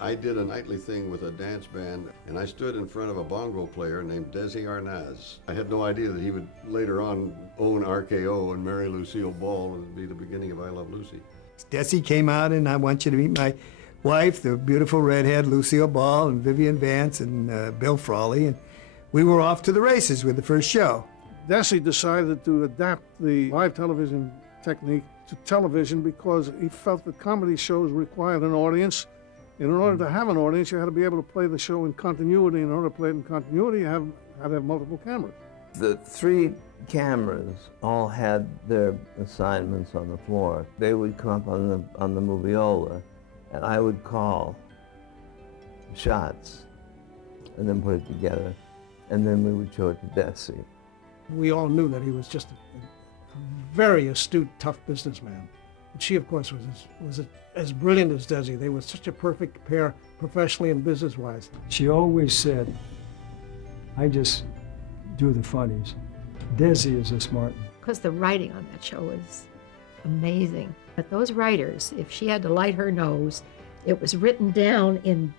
I did a nightly thing with a dance band, and I stood in front of a bongo player named Desi Arnaz. I had no idea that he would later on own RKO and marry Lucille Ball and be the beginning of I Love Lucy. Desi came out and I want you to meet my wife, the beautiful redhead Lucille Ball, and Vivian Vance and Bill Frawley, and we were off to the races with the first show. Desi decided to adapt the live television technique to television because he felt that comedy shows required an audience. And in order to have an audience, you had to be able to play the show in continuity. In order to play it in continuity, you had to have multiple cameras. The 3 cameras all had their assignments on the floor. They would come up on the moviola, and I would call shots and then put it together, and then we would show it to Desi. We all knew that he was just a very astute, tough businessman. And she, of course, was as brilliant as Desi. They were such a perfect pair, professionally and business-wise. She always said, I just do the funnies. Desi is a smart one. Because the writing on that show was amazing. But those writers, if she had to light her nose, it was written down in,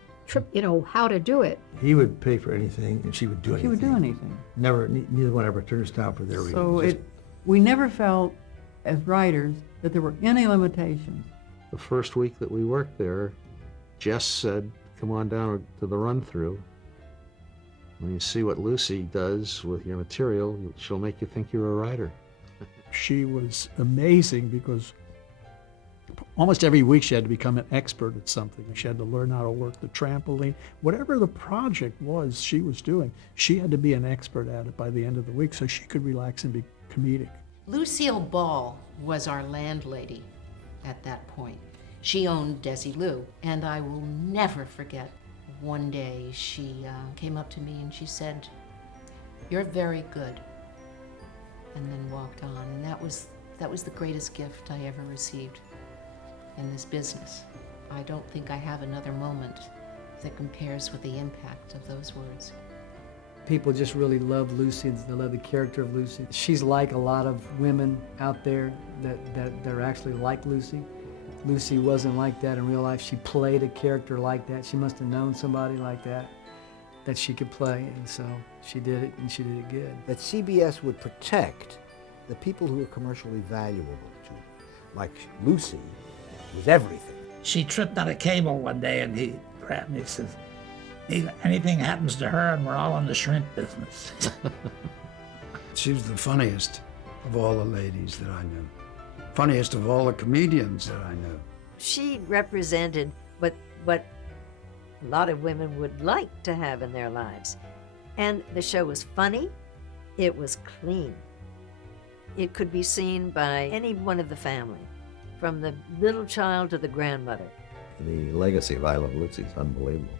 how to do it. He would pay for anything, and she would do anything. She would do anything. Neither one ever turned us down for their reasons. So we never felt, as writers, that there were any limitations. The first week that we worked there, Jess said, come on down to the run-through. When you see what Lucy does with your material, she'll make you think you're a writer. She was amazing because almost every week she had to become an expert at something. She had to learn how to work the trampoline. Whatever the project was she was doing, she had to be an expert at it by the end of the week so she could relax and be comedic. Lucille Ball was our landlady at that point. She owned Desilu, and I will never forget one day she came up to me and she said, "You're very good," and then walked on. And that was the greatest gift I ever received in this business. I don't think I have another moment that compares with the impact of those words. People just really love Lucy. They love the character of Lucy. She's like a lot of women out there that are actually like Lucy. Lucy wasn't like that in real life. She played a character like that. She must have known somebody like that she could play, and so she did it, and she did it good. That CBS would protect the people who were commercially valuable to them. Like Lucy was everything. She tripped on a cable one day, and he grabbed me and says, anything happens to her and we're all in the shrimp business. She was the funniest of all the ladies that I knew. Funniest of all the comedians that I knew. She represented what a lot of women would like to have in their lives. And the show was funny, it was clean. It could be seen by any one of the family, from the little child to the grandmother. The legacy of I Love Lucy is unbelievable.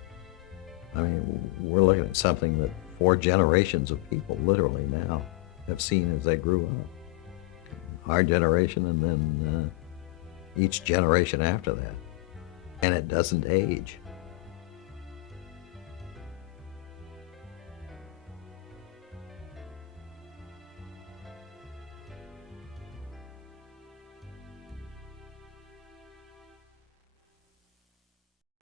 I mean, we're looking at something that 4 generations of people literally now have seen as they grew up. Our generation and then each generation after that. And it doesn't age.